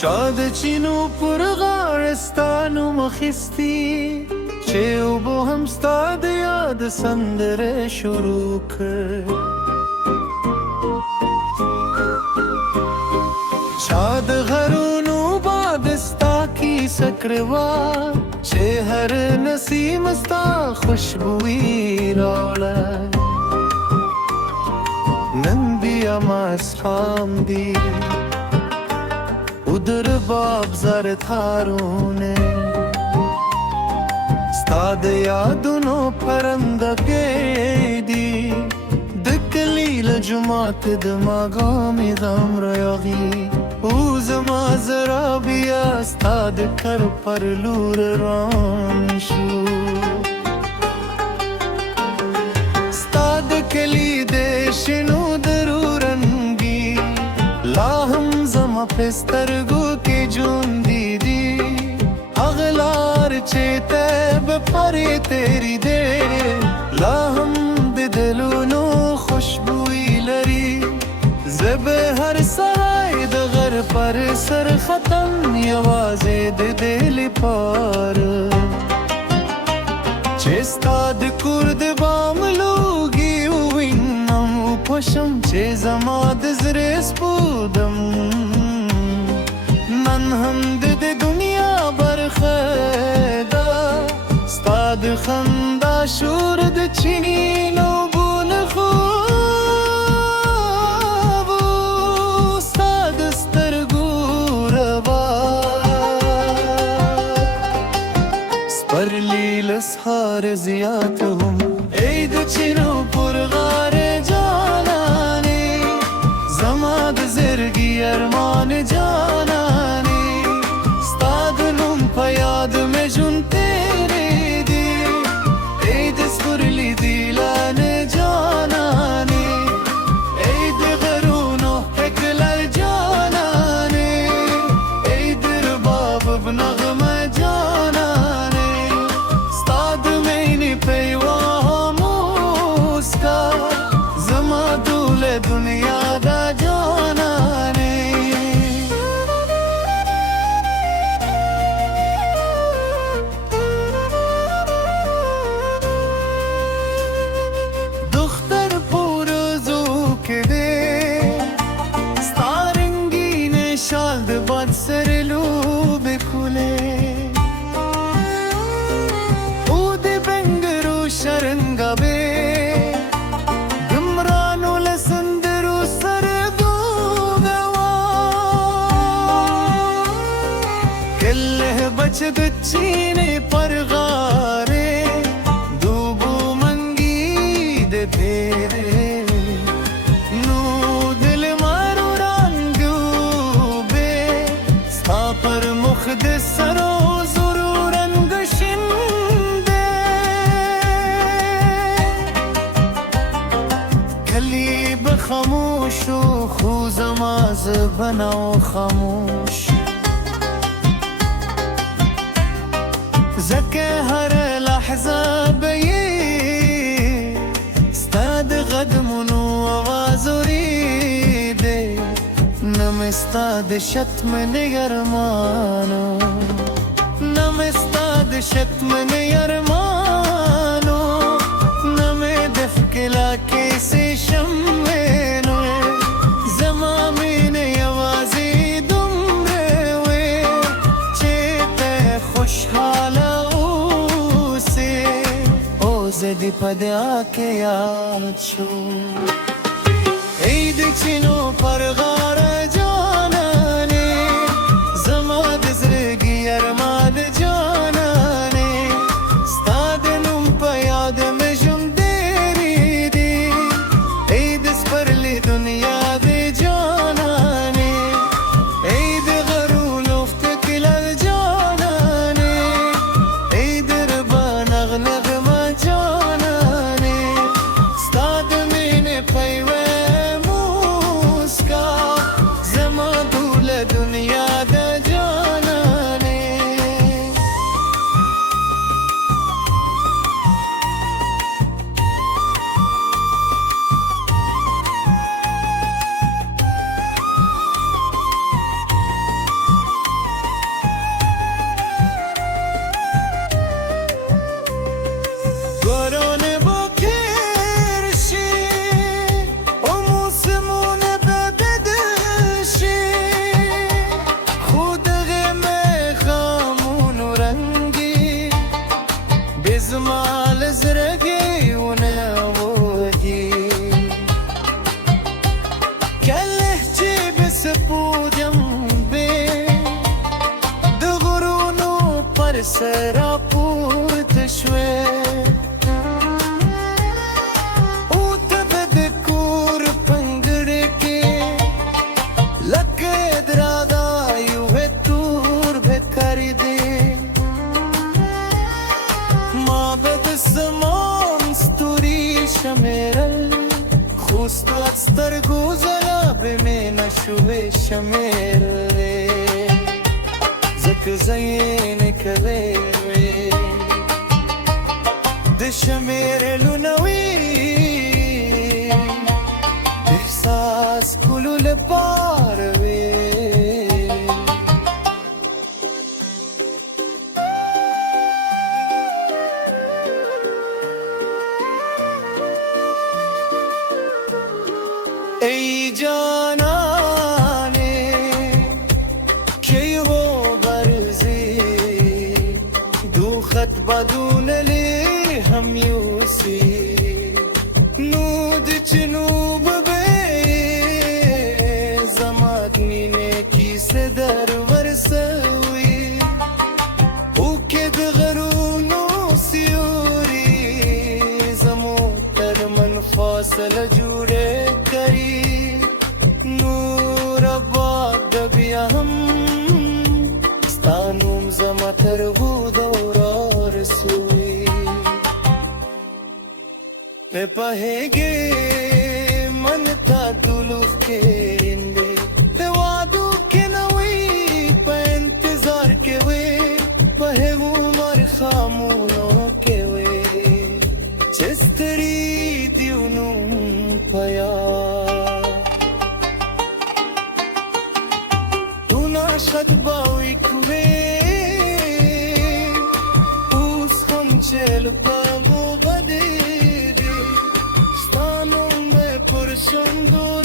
شاد چینو پر غارستانو مخستی چې اوبو هم ستا د یاد سندره شروع کړ چا د غرونو باد ستا کیسه کړې وه چې هر نسیم ستا خوشبويي راوړه نن بیا ماښام دی उधर बाब जर थारों ने स्ताद यादुनो परंद के दी दकलील जुमात दमागा में दम रयागी उज माजरा बिया स्ताद कर पर लूर रानशु स्ताद कली देशनु दरूरंगी लाहम زما پسترگو کی جون دیدی اغلار چیتے بپری تیری دے لا هم بدلونو خوشبوئی لری زب هر سرائی دغر پر سر ختم یوازی دل پار چستا د کورد باملوگی وینم پشم چه زما د زر سپودم من هم د دنیا برخدا ستاد خندا شور د چینینو بول خواب ستاد سترګو روا سپرلی لسحار زیات هم ای د چینو پر غار جانانی زما د زرګي ارمان جانانی ستاد نوم په یاد مې ژوند تیرې دی ای د سپرلي دیلان جانانی ای د غرونو هکلر جانانی ای د رباب بنغمه جانانی ستاد مینې پیوا موسکا زما ټول دنیا دا جانانی دختر پورزو که ده ستا رنگین شال د باد سر لوب کوله او د بنگرو شرنگا به بچ د چینې پر غارې دوبو منګي د تیرې نو دل مارو رنګو به ستا پر مخ د سرو زرو رنګ شینده کلی به خاموشو خو زما زبنه و خاموش زکه هر لحظه بی ستاد قدمونو آواز اوریده نم استاد شتم نگرمانو نم استاد شتم نگرمانو نم دفکلا کسی شمینو زمامین یوازی دمره وی چیت خوشحال زدی پدیا که یاد شو ای د چینو پر غار جانانی زما د زړګي ارمان جانانی ستا د نوم په یاد مې ژوند تیرې دی ای د سپرلي دنیا د جانانی ای د غرونو فتکلر جانانی ای د ربا نغنغ play سرابور تشوي وتبدكور بنگركي لك درادا يوهتور بكاردي ما بد الزمان ستوري شميرل خوستات سترگو زلاب من شوه شميرل زك زين كلامي د شميرل نوي احساس كله لباروي ای جانانه کی وہ غرضی دو خط بدون لی هم یوسی نود جنوب بے زماد مینے کی سے در ورسوی او که دغرونو سیوری زمو تر من فاصل جوڑے کری نور آباد دبیا هم ستانوم زما تر غودو رسوی پهگه من تا دلوخ کے رندے وادو کے نوی پا انتظار کے وے پہ عمر خامونوں کے وے چستری دیونوں پیا تو ناشد باوی کوے اوس ہم چل پاگو بدے Shundu